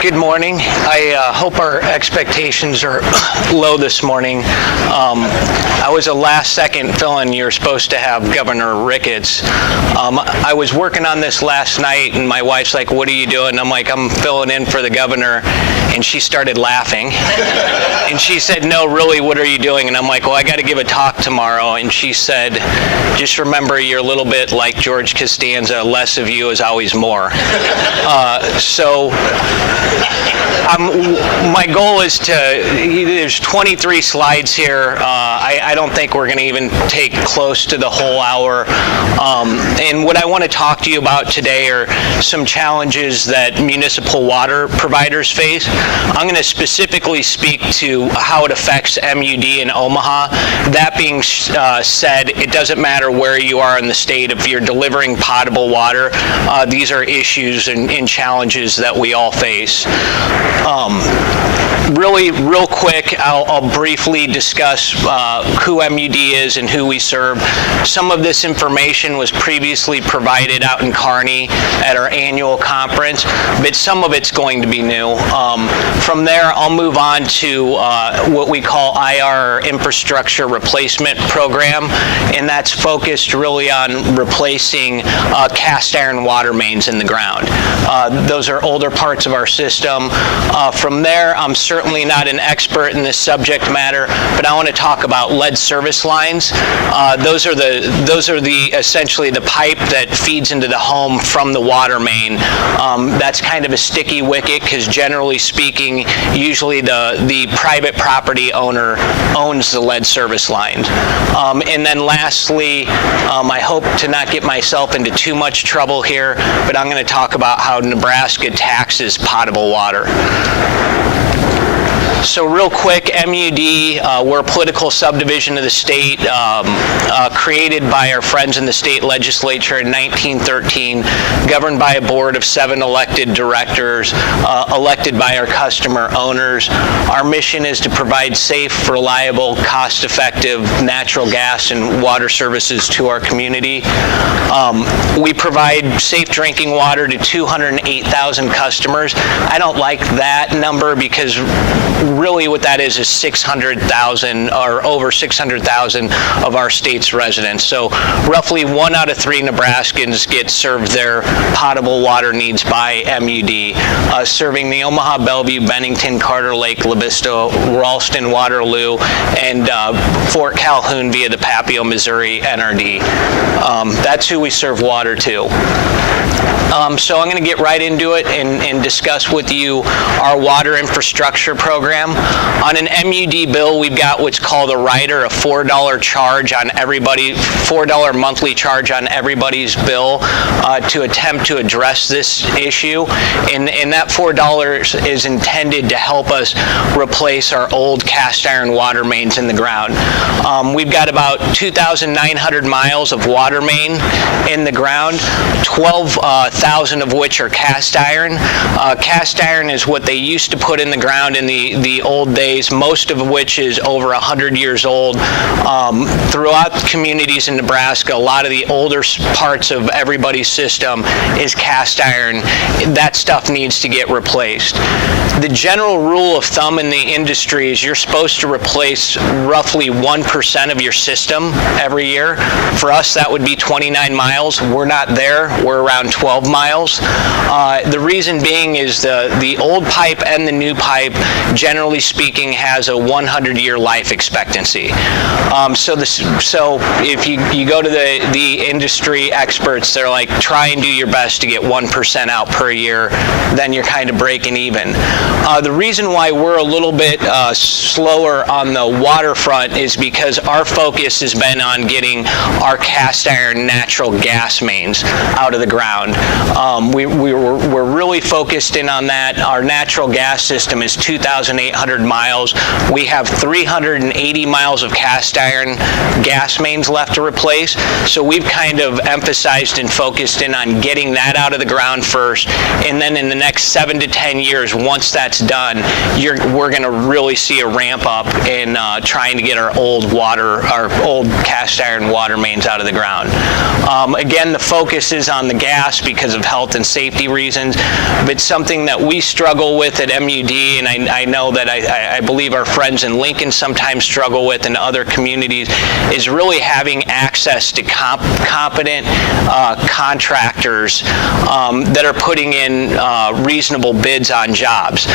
Good morning. I hope our expectations are low this morning. I was a last-second fill-in. You're supposed to have Governor Ricketts. I was working on this last night, and my wife's like, "What are you doing?" I'm like, "I'm filling in for the governor." And she started laughing. And she said, "No, really, what are you doing?" And I'm like, "Well, I got to give a talk tomorrow." And she said, "Just remember, you're a little bit like George Costanza. Less of you is always more." My goal is there's 23 slides here. I don't think we're going to even take close to the whole hour. And what I want to talk to you about today are some challenges that municipal water providers face. I'm going to specifically speak to how it affects MUD in Omaha. That being said, it doesn't matter where you are in the state. If you're delivering potable water, these are issues and challenges that we all face. Really, real quick, I'll briefly discuss who MUD is and who we serve. Some of this information was previously provided out in Kearney at our annual conference, but some of it's going to be new. From there, I'll move on to what we call IR, Infrastructure Replacement Program, and that's focused really on replacing cast iron water mains in the ground. Those are older parts of our system. From there, I'm certainly not an expert in this subject matter, but I want to talk about lead service lines. Those are essentially the pipe that feeds into the home from the water main. That's kind of a sticky wicket because generally speaking, usually the private property owner owns the lead service line. And then lastly, I hope to not get myself into too much trouble here, but I'm going to talk about how Nebraska taxes potable water. So real quick, MUD, we're a political subdivision of the state, created by our friends in the state legislature in 1913, governed by a board of 7 elected directors, elected by our customer owners. Our mission is to provide safe, reliable, cost-effective natural gas and water services to our community. We provide safe drinking water to 208,000 customers. I don't like that number because really what that is 600,000 or over 600,000 of our state's residents. So roughly 1 out of 3 Nebraskans get served their potable water needs by MUD, serving the Omaha, Bellevue, Bennington, Carter Lake, La Vista, Ralston, Waterloo, and Fort Calhoun via the Papio, Missouri NRD. That's who we serve water to. So I'm going to get right into it and discuss with you our water infrastructure program. On an MUD bill, we've got what's called a rider, a $4 charge on everybody, $4 monthly charge on everybody's bill to attempt to address this issue. And that $4 is intended to help us replace our old cast iron water mains in the ground. We've got about 2,900 miles of water main in the ground, 12,000 of which are cast iron. Cast iron is what they used to put in the ground in the old days, most of which is over 100 years old. Throughout communities in Nebraska, a lot of the older parts of everybody's system is cast iron. That stuff needs to get replaced. The general rule of thumb in the industry is you're supposed to replace roughly 1% of your system every year. For us, that would be 29 miles. We're not there. We're around 12 miles. The reason being is the old pipe and the new pipe, generally speaking, has a 100-year life expectancy. So if you go to the industry experts, they're like, try and do your best to get 1% out per year, then you're kind of breaking even. The reason why we're a little bit slower on the waterfront is because our focus has been on getting our cast iron natural gas mains out of the ground. We're really focused in on that. Our natural gas system is 2,800 miles. We have 380 miles of cast iron gas mains left to replace. So we've kind of emphasized and focused in on getting that out of the ground first. And then in the next 7 to 10 years, once that's done, we're going to really see a ramp up in trying to get our old cast iron water mains out of the ground. Again, the focus is on the gas because because of health and safety reasons. But something that we struggle with at MUD, and I know that I believe our friends in Lincoln sometimes struggle with, and other communities, is really having access to competent contractors that are putting in reasonable bids on jobs.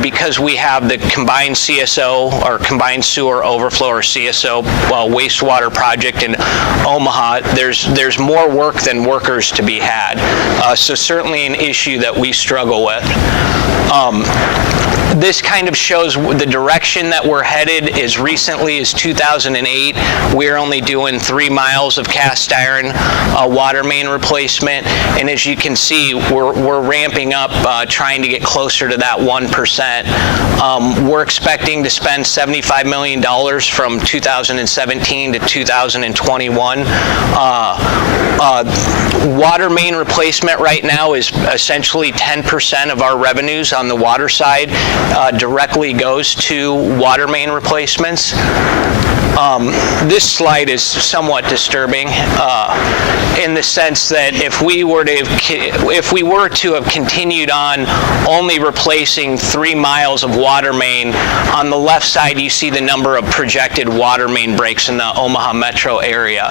Because we have the combined CSO, or combined sewer overflow, or CSO wastewater project in Omaha, there's more work than workers to be had. So certainly an issue that we struggle with. This kind of shows the direction that we're headed. As recently as 2008, we're only doing 3 miles of cast iron water main replacement, and as you can see, we're ramping up, trying to get closer to that 1%. We're expecting to spend $75 million from 2017 to 2021. Water main replacement right now is essentially 10% of our revenues on the water side. Directly goes to water main replacements. This slide is somewhat disturbing in the sense that if we were to have continued on only replacing 3 miles of water main, on the left side you see the number of projected water main breaks in the Omaha metro area.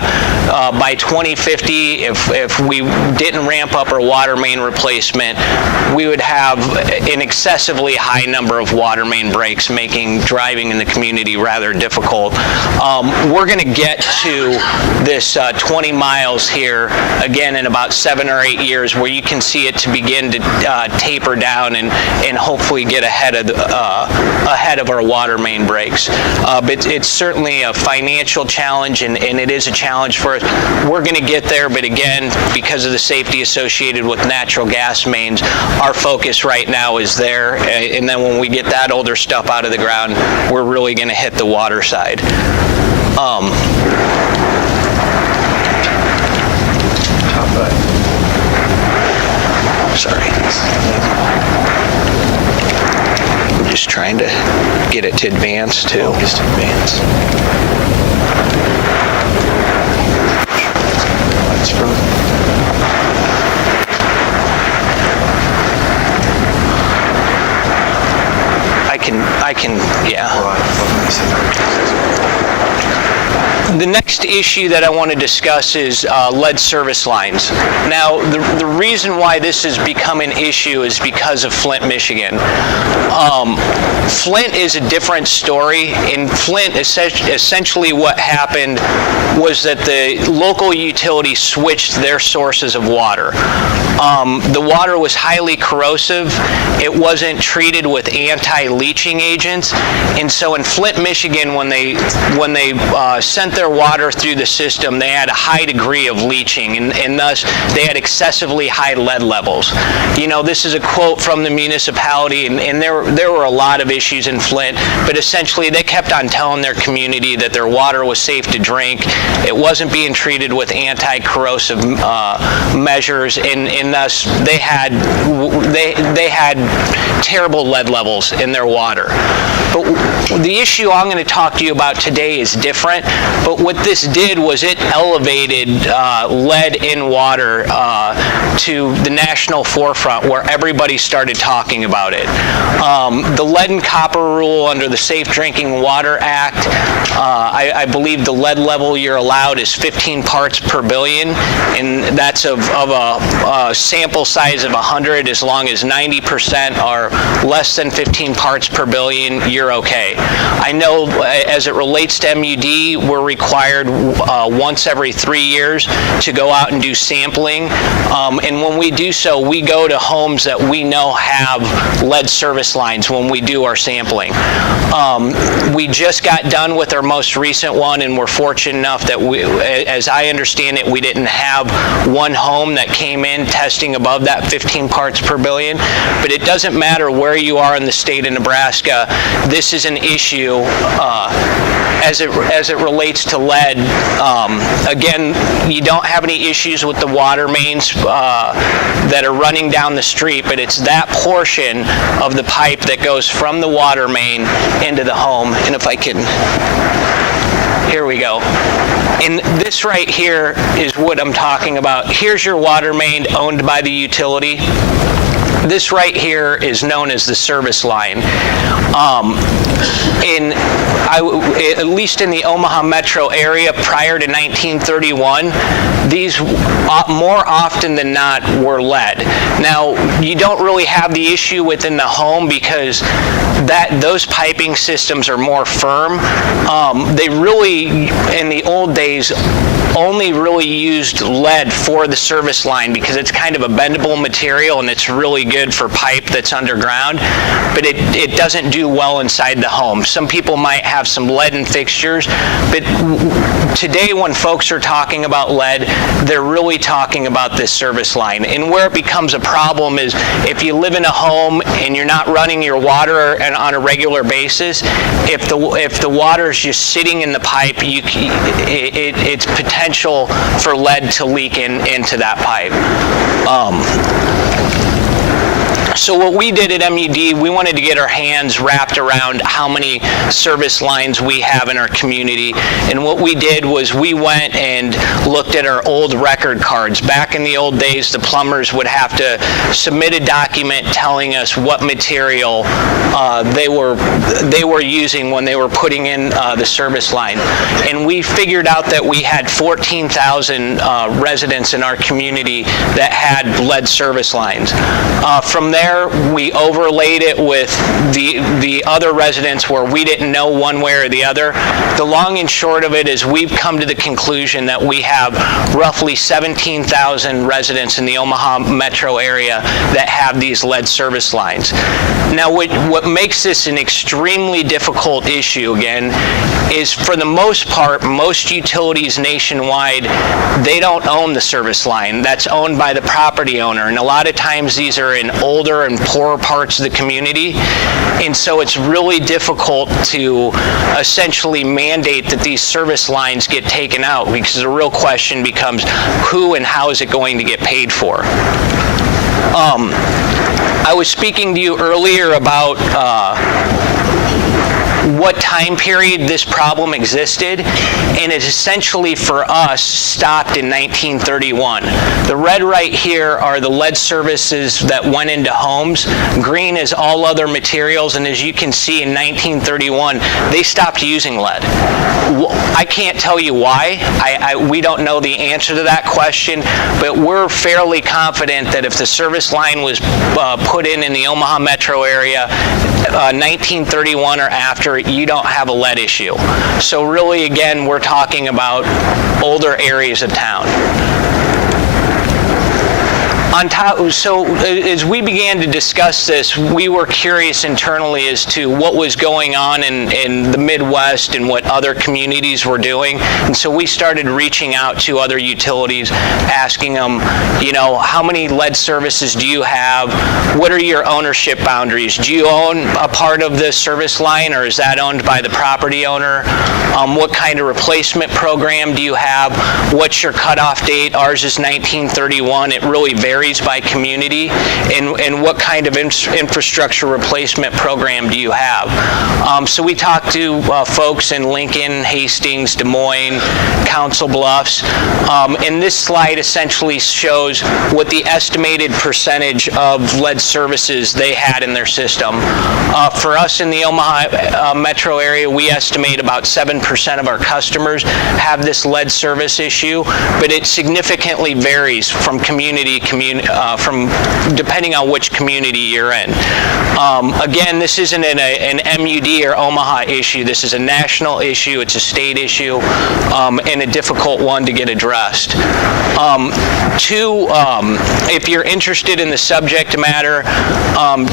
By 2050, if we didn't ramp up our water main replacement, we would have an excessively high number of water main breaks, making driving in the community rather difficult. We're going to get to this 20 miles here again in about 7 or 8 years, where you can see it to begin to taper down and hopefully get ahead of our water main breaks. But it's certainly a financial challenge, and it is a challenge for us. We're going to get there, but again, because of the safety associated with natural gas mains, our focus right now is there, and then when we get that older stuff out of the ground, we're really going to hit the water side. Sorry. I'm just trying to get it to advance too. Just advance. I can, yeah. The next issue that I want to discuss is lead service lines. Now, the reason why this has become an issue is because of Flint, Michigan. Flint is a different story. In Flint, essentially what happened was that the local utility switched their sources of water. The water was highly corrosive. It wasn't treated with anti-leaching agents, and so in Flint, Michigan, when they sent their water through the system, they had a high degree of leaching, and thus they had excessively high lead levels. You know, this is a quote from the municipality, and there were a lot of issues in Flint, but essentially they kept on telling their community that their water was safe to drink. It wasn't being treated with anti-corrosive measures, and thus they had terrible lead levels in their water. But the issue I'm going to talk to you about today is different, but what this did was it elevated lead in water to the national forefront, where everybody started talking about it. The lead and copper rule under the Safe Drinking Water Act, I believe the lead level you're allowed is 15 parts per billion, and that's of a sample size of 100. As long as 90% are less than 15 parts per billion, you're okay. I know as it relates to MUD, we're required once every 3 years to go out and do sampling, and when we do so, we go to homes that we know have lead service lines when we do our sampling. We just got done with our most recent one, and we're fortunate enough that as I understand it, we didn't have one home that came in testing above that 15 parts per billion, but it doesn't matter where you are in the state of Nebraska. This is an issue as it relates to lead. Again, you don't have any issues with the water mains that are running down the street, but it's that portion of the pipe that goes from the water main into the home. And if I can, here we go. And this right here is what I'm talking about. Here's your water main owned by the utility. This right here is known as the service line. At least in the Omaha metro area prior to 1931, these more often than not were lead. Now, you don't really have the issue within the home because those piping systems are more firm. They really, in the old days, only really used lead for the service line because it's kind of a bendable material and it's really good for pipe that's underground, but it doesn't do well inside the home. Some people might have some lead in fixtures, but today when folks are talking about lead, they're really talking about this service line. And where it becomes a problem is if you live in a home and you're not running your water on a regular basis, if the water is just sitting in the pipe, it's potential for lead to leak into that pipe. So what we did at MUD, we wanted to get our hands wrapped around how many service lines we have in our community. And what we did was we went and looked at our old record cards. Back in the old days, the plumbers would have to submit a document telling us what material they were using when they were putting in the service line. And we figured out that we had 14,000 residents in our community that had lead service lines. From there, we overlaid it with the other residents where we didn't know one way or the other. The long and short of it is we've come to the conclusion that we have roughly 17,000 residents in the Omaha metro area that have these lead service lines. Now, what makes this an extremely difficult issue, again, is for the most part, most utilities nationwide, they don't own the service line. That's owned by the property owner. And a lot of times these are in older and poorer parts of the community. And so it's really difficult to essentially mandate that these service lines get taken out, because the real question becomes who and how is it going to get paid for? I was speaking to you earlier about what time period this problem existed, and it essentially for us stopped in 1931. The red right here are the lead services that went into homes. Green is all other materials, and as you can see in 1931, they stopped using lead. I can't tell you why. We don't know the answer to that question, but we're fairly confident that if the service line was put in the Omaha metro area 1931 or after, you don't have a lead issue. So really, again, we're talking about older areas of town. So as we began to discuss this, we were curious internally as to what was going on in the Midwest and what other communities were doing. And so we started reaching out to other utilities, asking them, how many lead services do you have? What are your ownership boundaries? Do you own a part of the service line, or is that owned by the property owner? What kind of replacement program do you have? What's your cutoff date? Ours is 1931. It really varies by community, and what kind of infrastructure replacement program do you have? So we talked to folks in Lincoln, Hastings, Des Moines, Council Bluffs, and this slide essentially shows what the estimated percentage of lead services they had in their system. For us in the Omaha metro area, we estimate about 7% of our customers have this lead service issue, but it significantly varies from community from depending on which community you're in. Again, this isn't an MUD or Omaha issue. This is a national issue. It's a state issue, and a difficult one to get addressed. If you're interested in the subject matter,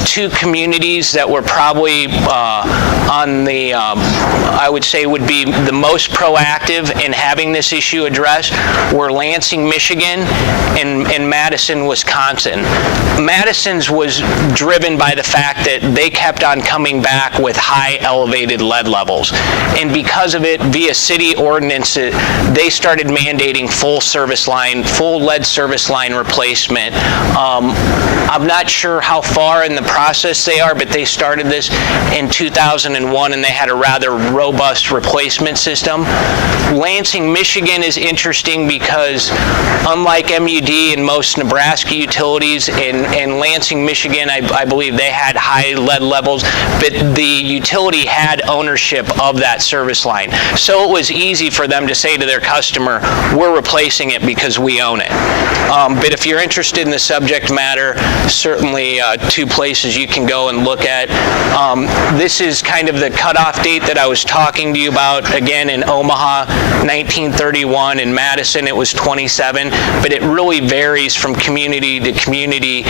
two communities that were probably on the, I would say would be the most proactive in having this issue addressed were Lansing, Michigan, and Madison, Wisconsin. Madison's was driven by the fact that they kept on coming back with high elevated lead levels. And because of it, via city ordinance, they started mandating full lead service line replacement. I'm not sure how far in the process they are, but they started this in 2001, and they had a rather robust replacement system. Lansing, Michigan is interesting because unlike MUD and most Nebraska utilities, in Lansing, Michigan, I believe they had high lead levels, but the utility had ownership of that service line. So it was easy for them to say to their customer, we're replacing it because we own it. But if you're interested in the subject matter, certainly two places you can go and look at. This is kind of the cutoff date that I was talking to you about. Again, in Omaha, 1931. In Madison, it was 27. But it really varies from community to community.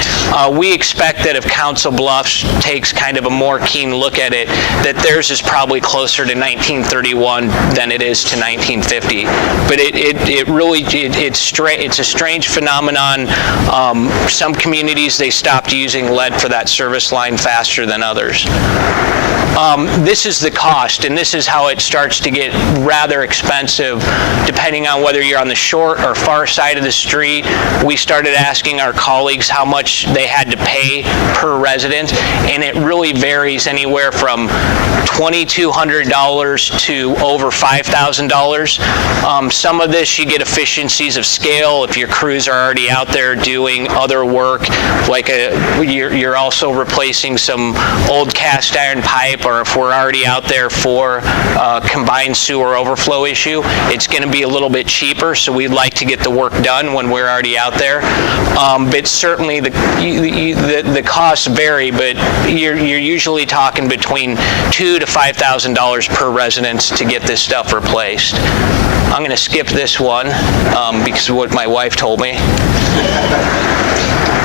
We expect that if Council Bluffs takes kind of a more keen look at it, that theirs is probably closer to 1931 than it is to 1950. But it's a strange phenomenon. Some communities, they stopped using lead for that service line faster than others. This is the cost, and this is how it starts to get rather expensive depending on whether you're on the short or far side of the street. We started asking our colleagues how much they had to pay per resident, and it really varies anywhere from $2,200 to over $5,000. Some of this you get efficiencies of scale if your crews are already out there doing other work, like you're also replacing some old cast iron pipe, or if we're already out there for a combined sewer overflow issue, it's going to be a little bit cheaper, so we'd like to get the work done when we're already out there. But certainly the costs vary, but you're usually talking between $2,000 to $5,000 per residence to get this stuff replaced. I'm going to skip this one because of what my wife told me.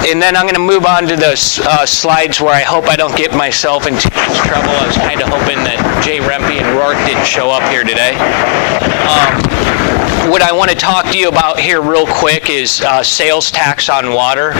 And then I'm going to move on to the slides where I hope I don't get myself in too much trouble. I was kind of hoping that Jay Rempe and Rourke didn't show up here today. What I want to talk to you about here real quick is sales tax on water.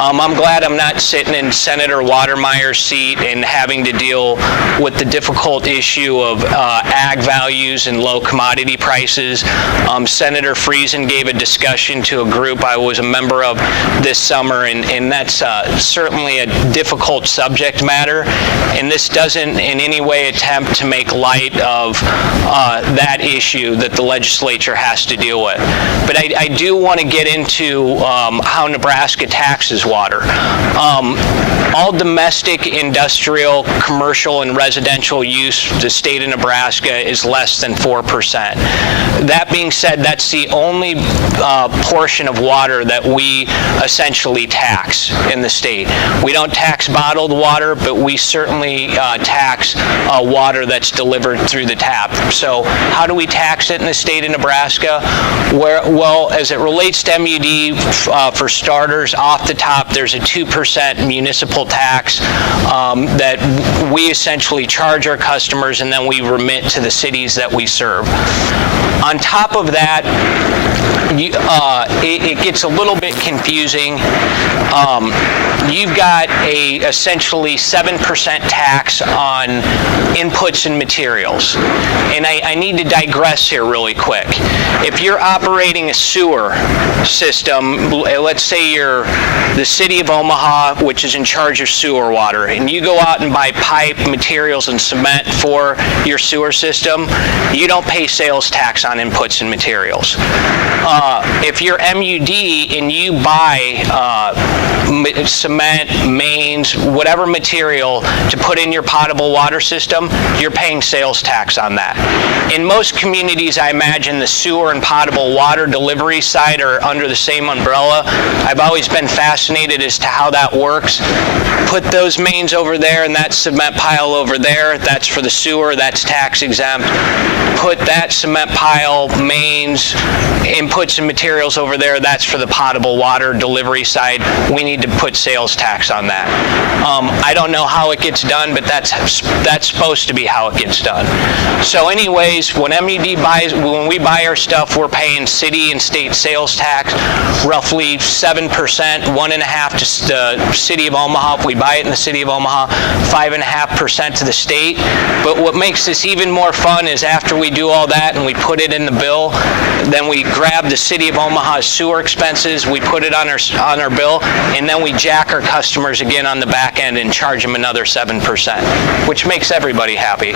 I'm glad I'm not sitting in Senator Watermeyer's seat and having to deal with the difficult issue of ag values and low commodity prices. Senator Friesen gave a discussion to a group I was a member of this summer, and that's certainly a difficult subject matter. And this doesn't in any way attempt to make light of that issue that the legislature has to deal with. But I do want to get into how Nebraska taxes water. All domestic, industrial, commercial, and residential use, the state of Nebraska is less than 4%. That being said, that's the only portion of water that we essentially tax in the state. We don't tax bottled water, but we certainly tax water that's delivered through the tap. So how do we tax it in the state of Nebraska? Well, as it relates to MUD, for starters, off the top, there's a 2% municipal tax that we essentially charge our customers, and then we remit to the cities that we serve. On top of that, it gets a little bit confusing. You've got a essentially 7% tax on inputs and materials. And I need to digress here really quick. If you're operating a sewer system, let's say you're the city of Omaha, which is in charge of sewer water, and you go out and buy pipe, materials, and cement for your sewer system, you don't pay sales tax on inputs and materials. If you're MUD and you buy cement, mains, whatever material to put in your potable water system, you're paying sales tax on that. In most communities, I imagine the sewer and potable water delivery side are under the same umbrella. I've always been fascinated as to how that works. Put those mains over there and that cement pile over there, that's for the sewer, that's tax exempt. Put that cement pile, mains, inputs and materials over there, that's for the potable water delivery side. We need to put sales tax on that. I don't know how it gets done, but that's supposed to be how it gets done. So anyways, when we buy our stuff, we're paying city and state sales tax, roughly 7%, 1.5% to the city of Omaha if we buy it in the city of Omaha, 5.5% to the state. But what makes this even more fun is after we do all that and we put it in the bill, then we grab the city of Omaha's sewer expenses, we put it on our bill, and and then we jack our customers again on the back end and charge them another 7%, which makes everybody happy.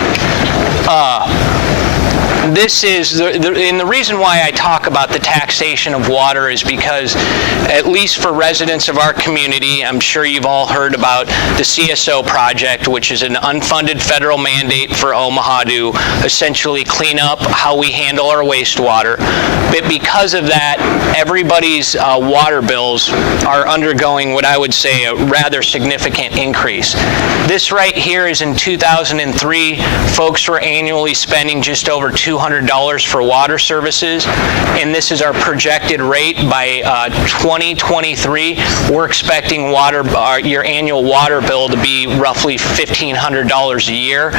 This is, and the reason why I talk about the taxation of water is because, at least for residents of our community, I'm sure you've all heard about the CSO project, which is an unfunded federal mandate for Omaha to essentially clean up how we handle our wastewater. But because of that, everybody's water bills are undergoing what I would say a rather significant increase. This right here is in 2003. Folks were annually spending just over $200 for water services, and this is our projected rate. By 2023, we're expecting your annual water bill to be roughly $1,500 a year.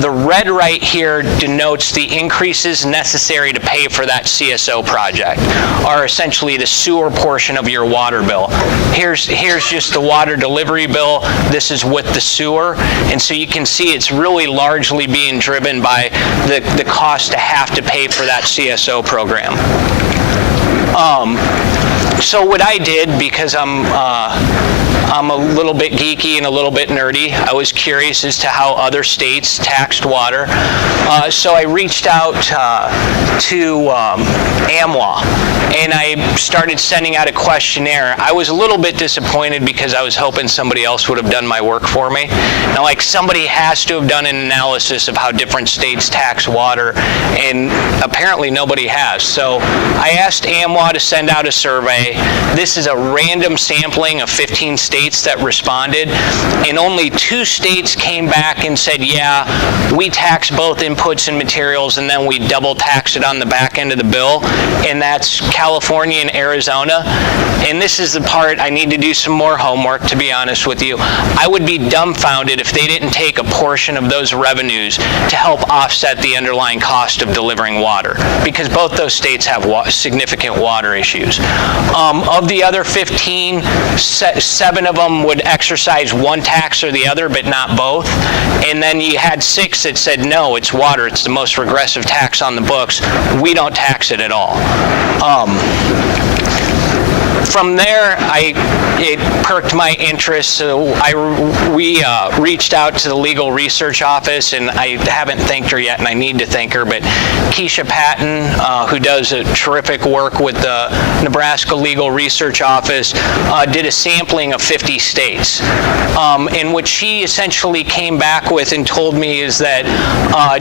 The red right here denotes the increases necessary to pay for that CSO project, are essentially the sewer portion of your water bill. Here's just the water delivery bill. This is with the sewer, and so you can see it's really largely being driven by the cost to have to pay for that CSO program. So what I did, because I'm a little bit geeky and a little bit nerdy, I was curious as to how other states taxed water. So I reached out to AMWA, and I started sending out a questionnaire. I was a little bit disappointed because I was hoping somebody else would have done my work for me. Now, like, somebody has to have done an analysis of how different states tax water, and apparently nobody has. So I asked AMWA to send out a survey. This is a random sampling of 15 states that responded, and only 2 states came back and said, yeah, we tax both inputs and materials, and then we double tax it on the back end of the bill, and that's California and Arizona. And this is the part I need to do some more homework, to be honest with you. I would be dumbfounded if they didn't take a portion of those revenues to help offset the underlying cost of delivering water, because both those states have significant water issues. Of the other 15, 7 of them would exercise one tax or the other, but not both. And then you had 6 that said, no, it's water. It's the most regressive tax on the books. We don't tax it at all. From there, it perked my interest, so we reached out to the Legal Research Office, and I haven't thanked her yet, and I need to thank her, but Keisha Patton, who does a terrific work with the Nebraska Legal Research Office, did a sampling of 50 states. And what she essentially came back with and told me is that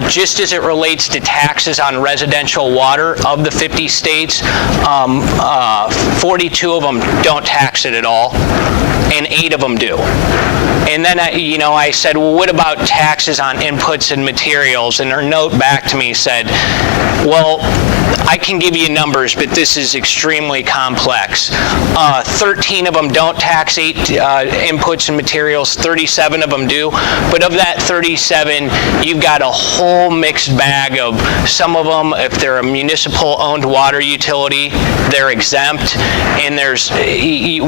just as it relates to taxes on residential water, of the 50 states, 42 of them don't tax it at all, and 8 of them do. And then I said, well, what about taxes on inputs and materials? And her note back to me said, well, I can give you numbers, but this is extremely complex. 13 of them don't tax inputs and materials, 37 of them do. But of that 37, you've got a whole mixed bag of, some of them, if they're a municipal-owned water utility, they're exempt. And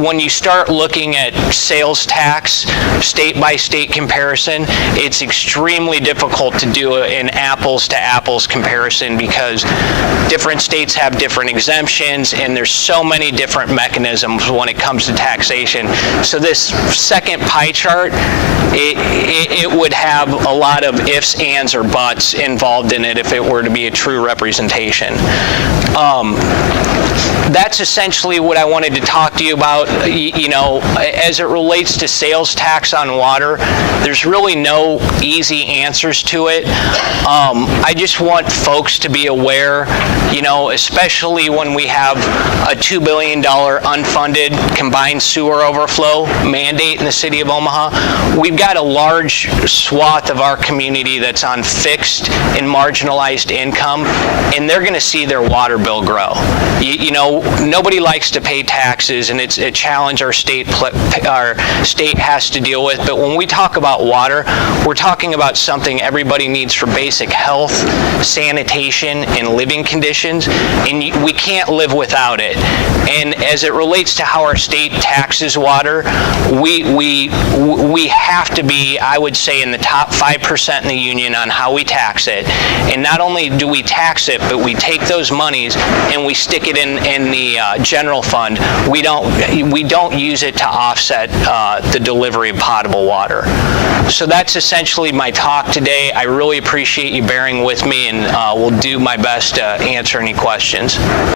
when you start looking at sales tax, state-by-state comparison, it's extremely difficult to do an apples-to-apples comparison, because different states have different exemptions, and there's so many different mechanisms when it comes to taxation. So this second pie chart, it would have a lot of ifs, ands, or buts involved in it if it were to be a true representation. That's essentially what I wanted to talk to you about. As it relates to sales tax on water, there's really no easy answers to it. I just want folks to be aware, especially when we have a $2 billion unfunded combined sewer overflow mandate in the city of Omaha. We've got a large swath of our community that's on fixed and marginalized income, and they're going to see their water bill grow. Nobody likes to pay taxes, and it's a challenge our state has to deal with. But when we talk about water, we're talking about something everybody needs for basic health, sanitation, and living conditions, and we can't live without it. And as it relates to how our state taxes water, we have to be, I would say, in the top 5% in the union on how we tax it. And not only do we tax it, but we take those monies and we stick it in in the general fund, we don't use it to offset the delivery of potable water. So that's essentially my talk today. I really appreciate you bearing with me, and will do my best to answer any questions.